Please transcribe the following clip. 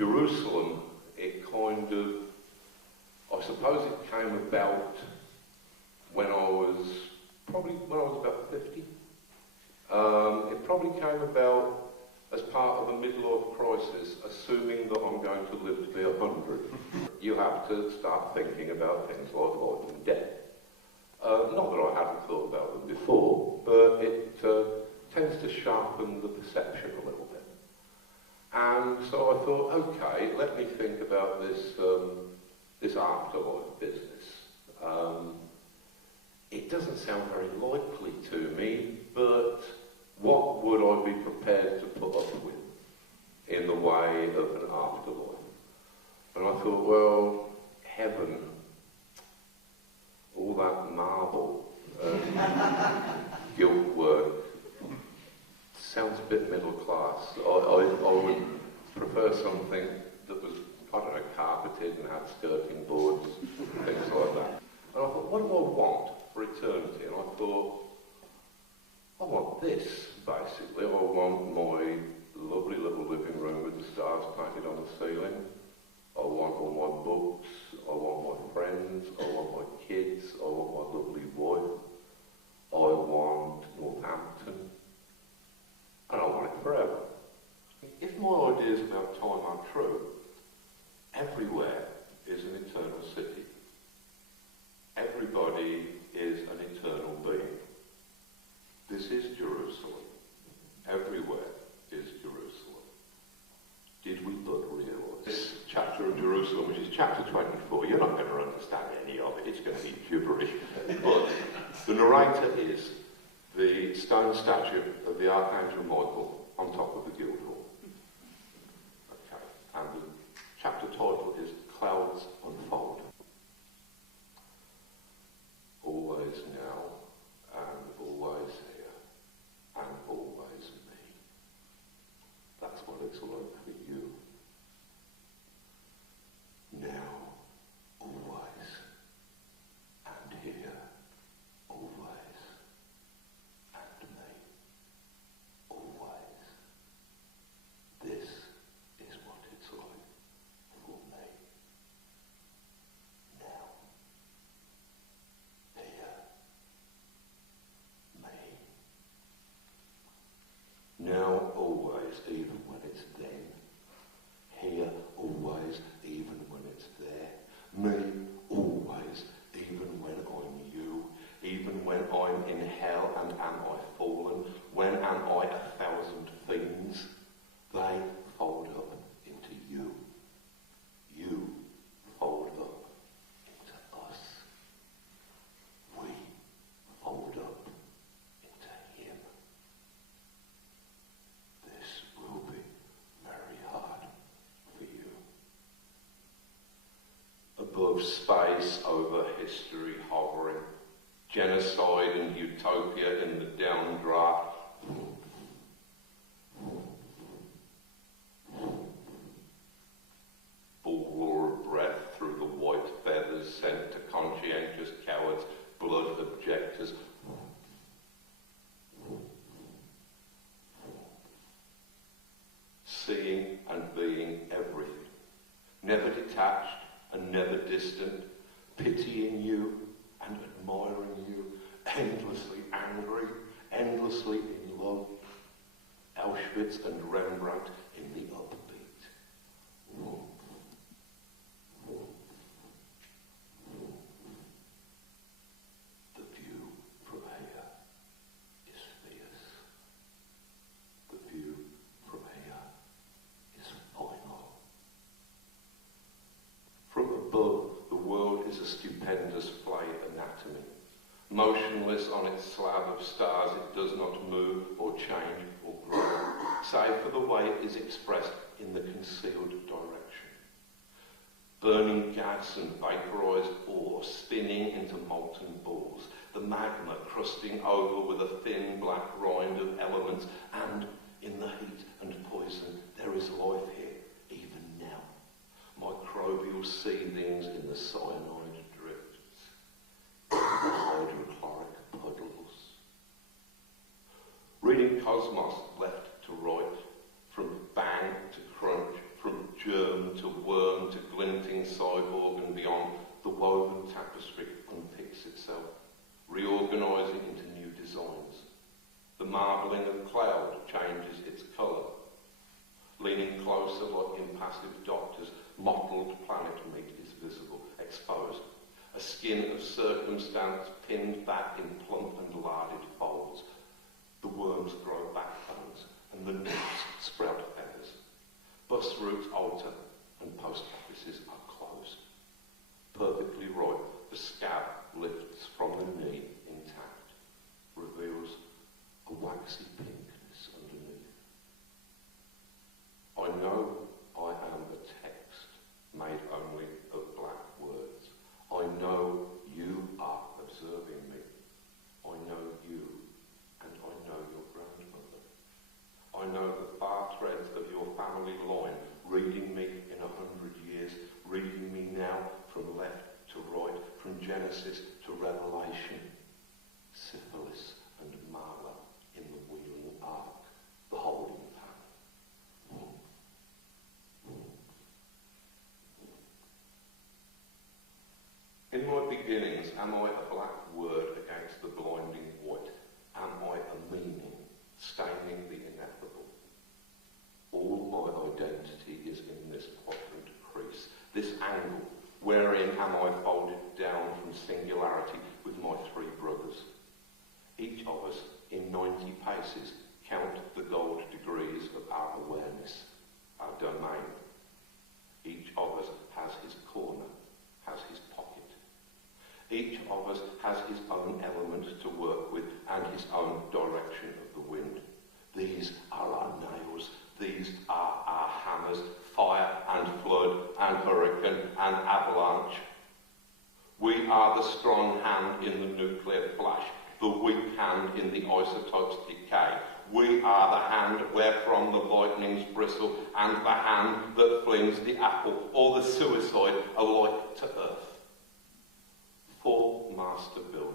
Jerusalem, it kind of, I suppose it came about when I was about 50. It probably came about as part of a midlife crisis, assuming that I'm going to live to be 100. You have to start thinking about things like life and death. Not that I hadn't thought about them before, but it tends to sharpen the perception a little bit. And so I thought, okay, let me think about this afterlife business. It doesn't sound very likely to me, but what would I be prepared to put up with in the way of an afterlife? And I thought, well, heaven, all that marble gilt work, sounds a bit middle class. I would prefer something that was, I don't know, carpeted and had skirting boards, things like that. And I thought, what do I want for eternity? And I thought, I want this, basically. I want my lovely little living room with the stars painted on the ceiling. I want all my books. I want my friends. I want my kids. I want my lovely wife. I want Northampton. And I want it forever. If my ideas about time are true, everywhere is an eternal city. Everybody is an eternal being. This is Jerusalem. Everywhere is Jerusalem. Did we but realise? This chapter of Jerusalem, which is chapter 24, you're not going to understand any of it, it's going to be gibberish. But the narrator is the stone statue of the Archangel Michael on top of the Guildhall. Okay, and the chapter title is Clouds Unfold. Always now, and always here, and always me. That's what it's like for you. Now, always, and here, always, and me, always. This is what it's like for me. Now, here, me. Now, always, even when it's then. Here, always, even when it's there. Me, always, even when I'm you. Even when I'm in hell and am I fallen. When am I 1,000 things? They fold up into you. You fold up into us. We fold up into him. This will be very hard for you. Above space, over history hovering, genocide and utopia in the downdraft. Full of breath through the white feathers sent to conscientious cowards, blood objectors. Seeing and being everything, never detached and never distant, pitying you and admiring you, endlessly angry, endlessly in love. Auschwitz and Rembrandt in the upbeat. The view from here is fierce. The view from here is final. From above, the world is a stupendous flayed anatomy. Motionless on its slab of stars, it does not move or change or grow, save for the way it is expressed in the concealed direction. Burning gas and vaporized ore spinning into molten balls, the magma crusting over with a thin black rind of elements, and in the heat and poison there is life here, even now. Microbial seethings in the cyanide drifts, hydrochloric puddles. Reading Cosmos left to right, from bang to crunch, from germ cyborg and beyond, the woven tapestry unpicks itself, reorganising into new designs. The marbling of cloud changes its colour. Leaning closer like impassive doctors, mottled planet meat is visible, exposed. A skin of circumstance pinned back in plump and larded folds. The worms grow backbones and the nymphs sprout feathers. Bus routes alter and post offices are closed. Perfectly right, the scab lifts from the knee intact, reveals a waxy pinkness underneath. I know I am a text made only of black words. I know you are observing me. I know you, and I know your grandmother. I know the far threads of your family line, reading me in 100 years, reading me now from left to right, from Genesis to Revelation. Syphilis and Marla in the wheeling ark, the holding pan. In my beginnings, am I a black word against the blinding white? Am I a meaning, staining the ineffable? All my identity is in this quadrant crease, this angle, wherein am I folded down from singularity with my three brothers. Each of us, in 90 paces, count the gold degrees of our awareness, our domain. Each of us has his corner, has his pocket. Each of us has his own element to work with and his own direction of the wind. These are our nails, these are our hammers, fire and flood and hurricane and avalanche. We are the strong hand in the nuclear flash, the weak hand in the isotope's decay. We are the hand wherefrom the lightnings bristle and the hand that flings the apple or the suicide alike to earth. Full master builder.